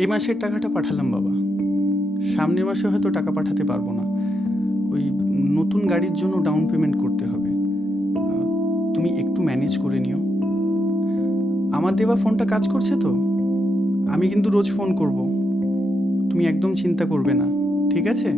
এই মাসের টাকাটা পাঠালাম বাবা, সামনের মাসে হয়তো টাকা পাঠাতে পারবো না। ওই নতুন গাড়ির জন্য ডাউন পেমেন্ট করতে হবে। তুমি একটু ম্যানেজ করে নিও। আমার দেওয়া ফোনটা কাজ করছে তো? আমি কিন্তু রোজ ফোন করব, তুমি একদম চিন্তা করবে না, ঠিক আছে?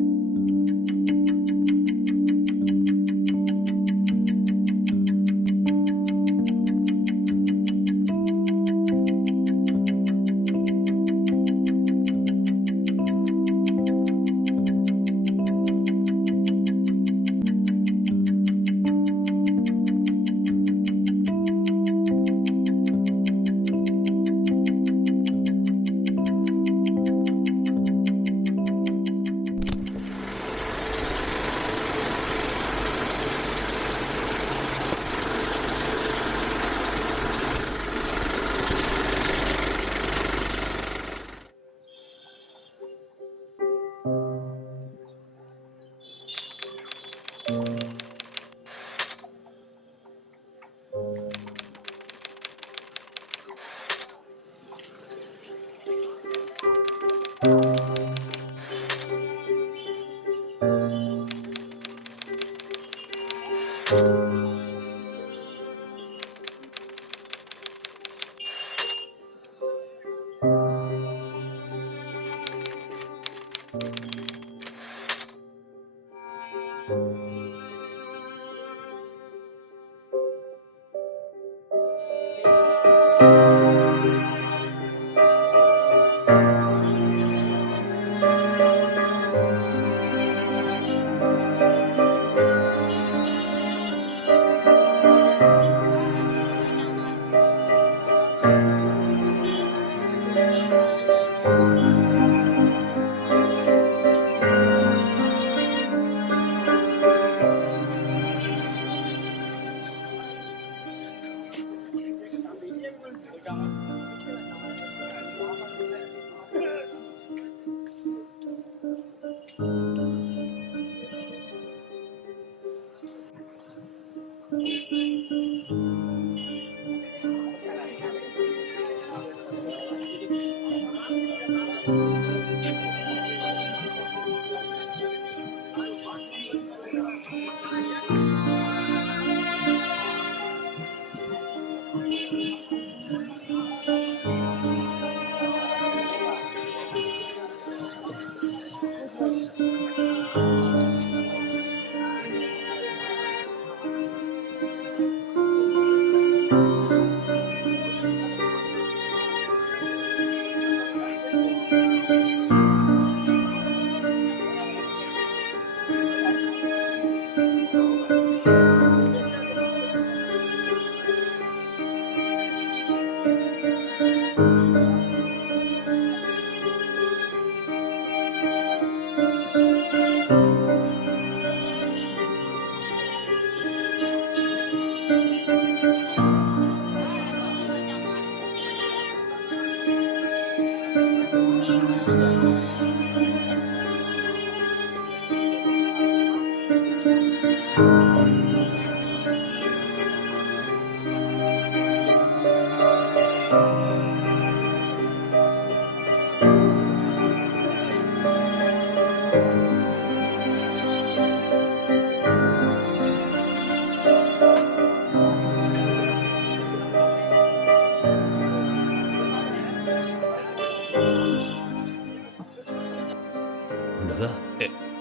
দাদা,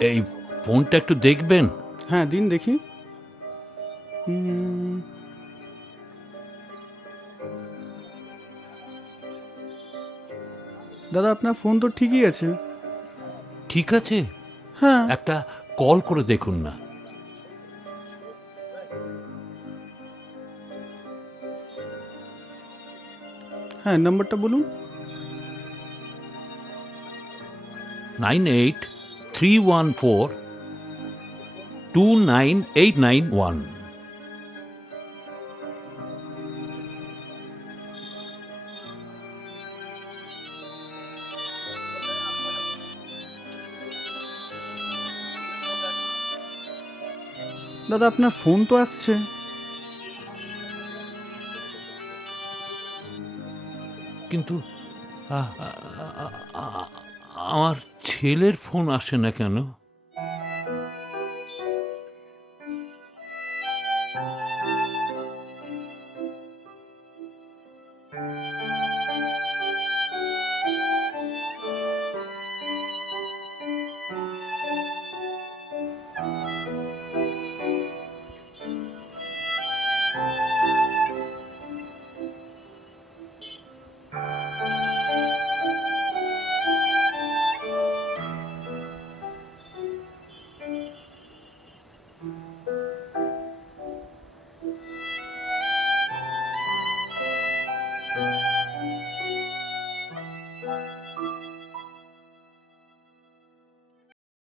এই ফোনটা একটু দেখবেন? হ্যাঁ, দিন দেখি। দাদা, আপনার ফোন তো ঠিকই আছে। ঠিক আছে, হ্যাঁ। একটা কল করে দেখুন না। হ্যাঁ, নাম্বারটা বলুন। 9831429891। দাদা, আপনার ফোন তো আসছে। কিন্তু আমার ছেলের ফোন আসে না কেন?